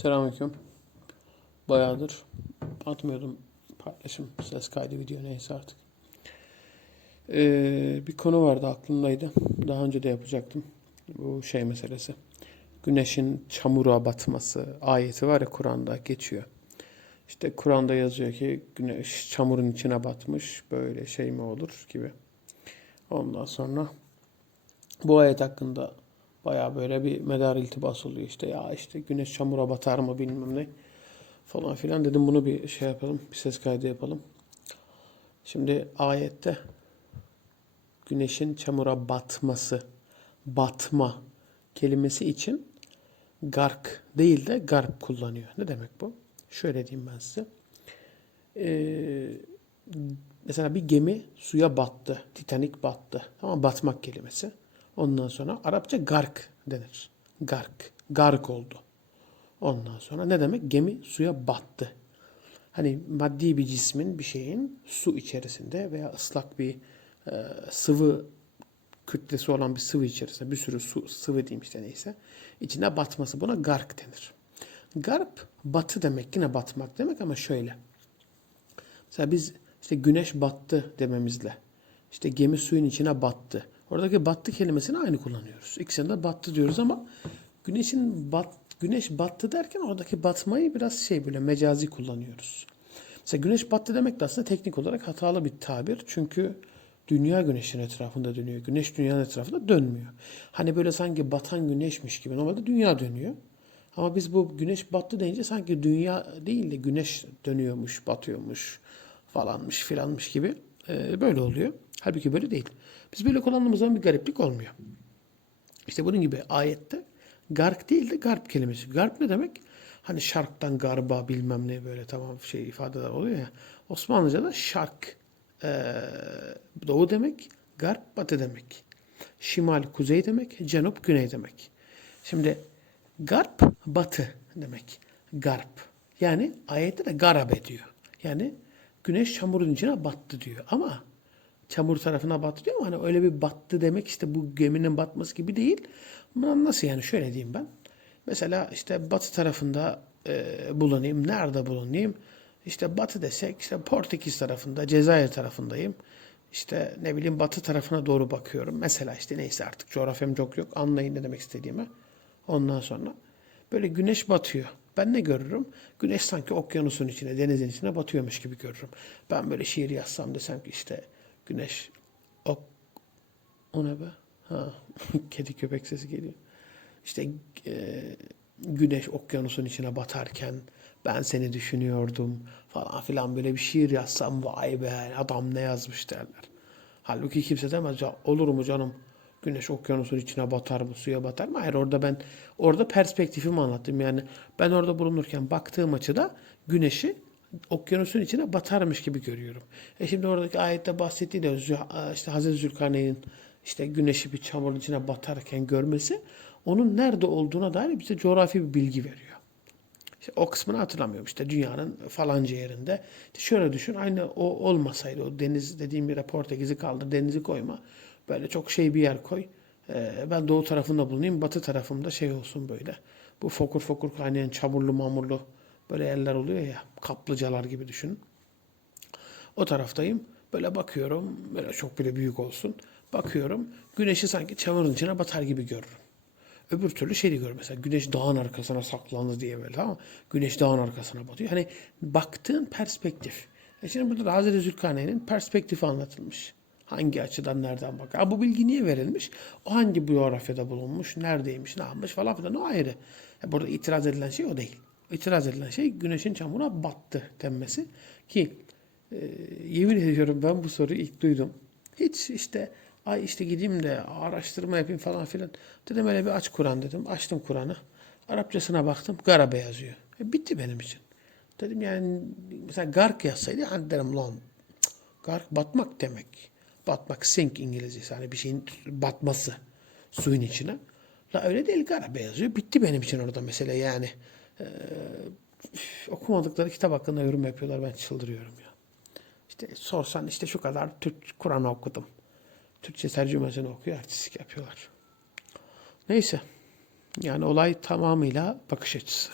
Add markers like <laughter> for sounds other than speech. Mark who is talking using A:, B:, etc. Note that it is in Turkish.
A: Selamünaleyküm. Bayağıdır atmıyordum paylaşım, ses kaydı, video neyse artık. Ee, bir konu vardı aklımdaydı. Daha önce de yapacaktım. Bu şey meselesi. Güneşin çamura batması ayeti var ya Kur'an'da geçiyor. İşte Kur'an'da yazıyor ki güneş çamurun içine batmış böyle şey mi olur gibi. Ondan sonra bu ayet hakkında Baya böyle bir medar iltibas oluyor işte ya işte güneş çamura batar mı bilmem ne falan filan dedim bunu bir şey yapalım bir ses kaydı yapalım. Şimdi ayette güneşin çamura batması batma kelimesi için gark değil de garp kullanıyor. Ne demek bu? Şöyle diyeyim ben size. Ee, mesela bir gemi suya battı. Titanik battı. Tamam batmak kelimesi. Ondan sonra Arapça gark denir. Gark. Gark oldu. Ondan sonra ne demek? Gemi suya battı. Hani maddi bir cismin, bir şeyin su içerisinde veya ıslak bir e, sıvı kütlesi olan bir sıvı içerisinde bir sürü su, sıvı diyeyim işte neyse. içinde batması buna gark denir. Garp batı demek yine batmak demek ama şöyle. Mesela biz işte güneş battı dememizle işte gemi suyun içine battı. Oradaki battı kelimesini aynı kullanıyoruz. İkisinde de battı diyoruz ama güneşin bat, güneş battı derken oradaki batmayı biraz şey böyle mecazi kullanıyoruz. Mesela güneş battı demek de aslında teknik olarak hatalı bir tabir. Çünkü dünya güneşin etrafında dönüyor. Güneş dünyanın etrafında dönmüyor. Hani böyle sanki batan güneşmiş gibi. Normalde dünya dönüyor. Ama biz bu güneş battı deyince sanki dünya değil de güneş dönüyormuş, batıyormuş falanmış filanmış gibi ee, böyle oluyor. Halbuki böyle değil. Biz böyle kullandığımız zaman bir gariplik olmuyor. İşte bunun gibi ayette garp değil de garp kelimesi. Garp ne demek? Hani şarktan garba bilmem ne böyle tamam şey ifadeler oluyor ya. Osmanlıca'da şark e, doğu demek, garp batı demek. Şimal kuzey demek, cenup güney demek. Şimdi garp batı demek. Garp. Yani ayette de garabe diyor. Yani güneş çamurun içine battı diyor. Ama çamur tarafına battı diyor ama hani öyle bir battı demek işte bu geminin batması gibi değil. Ama nasıl yani şöyle diyeyim ben. Mesela işte batı tarafında e, bulunayım. Nerede bulunayım? İşte batı desek işte Portekiz tarafında, Cezayir tarafındayım. İşte ne bileyim batı tarafına doğru bakıyorum. Mesela işte neyse artık coğrafyam çok yok. Anlayın ne demek istediğimi. Ondan sonra böyle güneş batıyor. Ben ne görürüm? Güneş sanki okyanusun içine, denizin içine batıyormuş gibi görürüm. Ben böyle şiir yazsam desem ki işte güneş ok... O ne be? Ha, <laughs> kedi köpek sesi geliyor. İşte e, güneş okyanusun içine batarken ben seni düşünüyordum falan filan böyle bir şiir yazsam vay be adam ne yazmış derler. Halbuki kimse demez ya olur mu canım güneş okyanusun içine batar mı suya batar mı? Hayır orada ben orada perspektifimi anlattım. Yani ben orada bulunurken baktığım açıda güneşi okyanusun içine batarmış gibi görüyorum. E şimdi oradaki ayette bahsettiği de işte Hazreti Zülkarneyn'in işte güneşi bir çamurun içine batarken görmesi onun nerede olduğuna dair bize coğrafi bir bilgi veriyor. İşte o kısmını hatırlamıyorum. İşte dünyanın falanca yerinde. İşte şöyle düşün aynı o olmasaydı o deniz dediğim bir Portekiz'i kaldır denizi koyma. Böyle çok şey bir yer koy. Ee, ben doğu tarafında bulunayım. Batı tarafımda şey olsun böyle. Bu fokur fokur kaynayan çamurlu mamurlu böyle yerler oluyor ya. Kaplıcalar gibi düşünün. O taraftayım. Böyle bakıyorum. Böyle çok bile büyük olsun. Bakıyorum. Güneşi sanki çamurun içine batar gibi görürüm. Öbür türlü şey diyor mesela güneş dağın arkasına saklandı diye böyle tamam Güneş dağın arkasına batıyor. Hani baktığın perspektif. E şimdi burada da Hazreti Zülkarneyn'in perspektifi anlatılmış. Hangi açıdan nereden bakar? Bu bilgi niye verilmiş? O hangi bu coğrafyada bulunmuş, neredeymiş, ne yapmış falan filan o ayrı. Yani burada itiraz edilen şey o değil. İtiraz edilen şey güneşin çamura battı denmesi. Ki e, yemin ediyorum ben bu soruyu ilk duydum. Hiç işte ay işte gideyim de araştırma yapayım falan filan. Dedim öyle bir aç Kur'an dedim. Açtım Kur'an'ı. Arapçasına baktım. Garabe yazıyor. E, bitti benim için. Dedim yani mesela gark yazsaydı hani derim lan gark batmak demek. Batmak sink İngilizcesi. Hani bir şeyin batması suyun içine. La öyle değil garabe yazıyor. Bitti benim için orada mesele yani. Ee, okumadıkları kitap hakkında yorum yapıyorlar. Ben çıldırıyorum ya. İşte sorsan işte şu kadar Türk Kur'an okudum. Türkçe tercümesini okuyor, artistik yapıyorlar. Neyse. Yani olay tamamıyla bakış açısı.